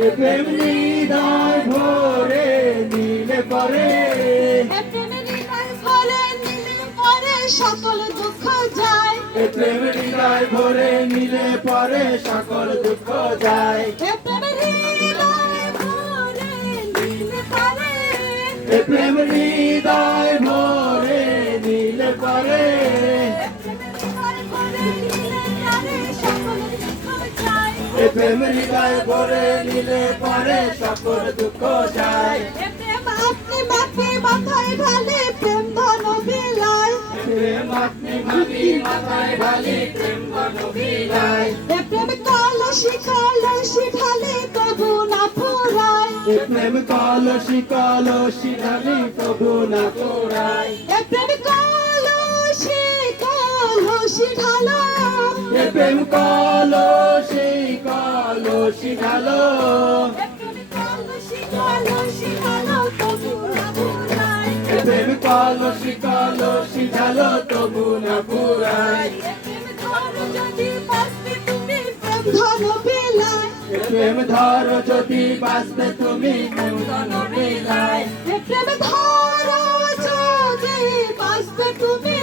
প্রেম হৃদয় ভরে নিলে পরে, প্রেম হৃদয় ভরে নিলে পরে সকল দুঃখ যায়। প্রেম হৃদয় ভরে নিলে পরে সকল দুঃখ যায়। প্রেম হৃদয় ভরে নিলে পরে, প্রেম হৃদয় ভরে নিলে পরে, প্রেম হৃদয় ভরে নিলে পরে সকল দুঃখ যায়। আপনি মাটি মাথায় ঢালে প্রেম ধন বিলায়, প্রেম আপনি মাটি মাথায় ঢালি প্রেম ধন বিলায়। প্রেম কলসি কলসি ঢালে তবু না ফুরায়, প্রেম কলসি কলসি ঢালি তবু না ফুরায়। প্রেম কলসি কলসি ঢালো, প্রেম কলসি কলসি ঢালো, কলসি কলসি ঢালো তবু না ফুরায়, প্রেম কলসি কলসি ঢালো তবু না ফুরায়। প্রেম ধরো যদি বাঁচতে তুমি প্রেম ধন বিলায়, প্রেম ধরো যদি বাঁচবে তুমি প্রেম ধন বিলায়। প্রেম ধরো যদি বাঁচতে তুমি,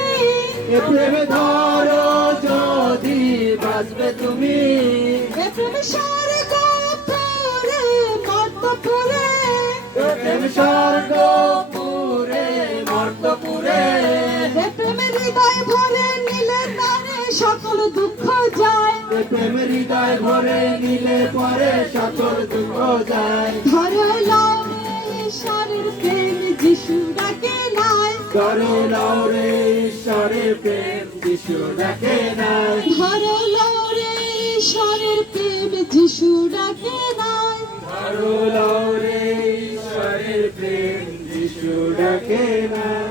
প্রেম ধরো যদি বাঁচবে তুমি, প্রেম স্বর্গ পুরে মর্তপুরে, প্রেম স্বর্গ পুরে মর্তপুরে, প্রেম হৃদয় ভরে নিলে তারে সকল দুঃখ যায়। প্রেম হৃদয় ভরে নিলে পরে সকল দুঃখ যায়। ধরো লও ঈশ্বরের প্রেম যিশু ডাকে নাই, ধরো লও রে ঈশ্বরের প্রেম যিশু ডাকে নাই। ধরো লও রে ঈশ্বরের প্রেম যিশু ডাকে নাই, ধরো লও রে ঈশ্বরের প্রেম যিশু ডাকে নাই।